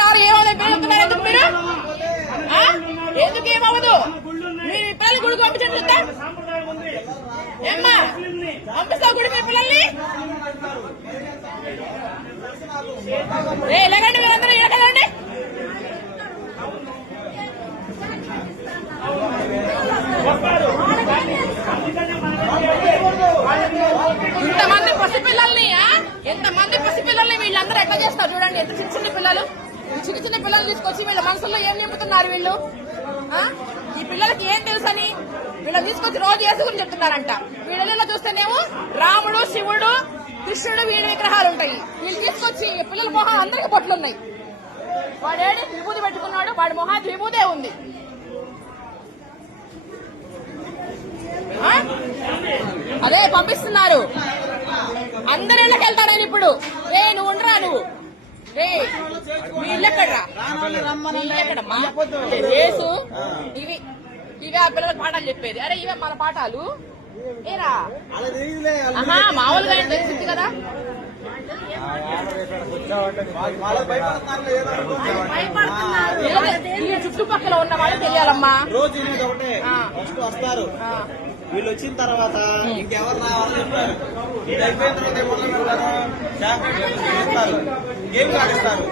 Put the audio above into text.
రారు ఏమవుతుంది పిల్లలుతున్నారు ఎందుకు మీరు ఎందుకు ఏమవ్వదు మీరు పిల్లలు గుడికి పంపించండి ఏమ్మా పంపిస్తావు గుడికి మీ పిల్లల్ని ఎలాగండి మీరందరూ ఎలాగండి ఎంతమంది పసిపిల్లల్ని వీళ్ళందరూ ఎట్లా చేస్తారు చూడండి. ఎంత చిన్న చిన్న పిల్లలు తీసుకొచ్చి వీళ్ళ మనసులో ఏం నింపుతున్నారు వీళ్ళు. ఈ పిల్లలకి ఏం తెలుసని వీళ్ళని తీసుకొచ్చి రోజు వేసుకుని చెప్తున్నారంట. వీళ్ళలో చూస్తేనేమో రాముడు శివుడు కృష్ణుడు వీడి విగ్రహాలు ఉంటాయి. వీళ్ళు తీసుకొచ్చి పిల్లల మొహం అందరికి బొట్లున్నాయి. వాడేడి విభూతి పెట్టుకున్నాడు, వాడి మొహానికి విభూతే ఉంది. అదే పంపిస్తున్నారు. అందరి ఇళ్ళకి వెళ్తారని ఇప్పుడు. నువ్వు ఉండరా నువ్వు మీ ఇల్లు ఎక్కడరా ఎక్కడమ్మా రేసు ఇవి ఆ పిల్లలకు పాఠాలు చెప్పేది. అరే ఇవే మన పాఠాలు ఏరా మామూలుగా తెలిసింది కదా. చుట్టుపక్కల ఉన్న వాళ్ళు తెలియాలమ్మా. రోజు వస్తారు వీళ్ళు వచ్చిన తర్వాత ఇంకెవరు రావాలని చెప్పారు. ఇది అయిపోయిన తర్వాత ఏమి ఆడిస్తారు.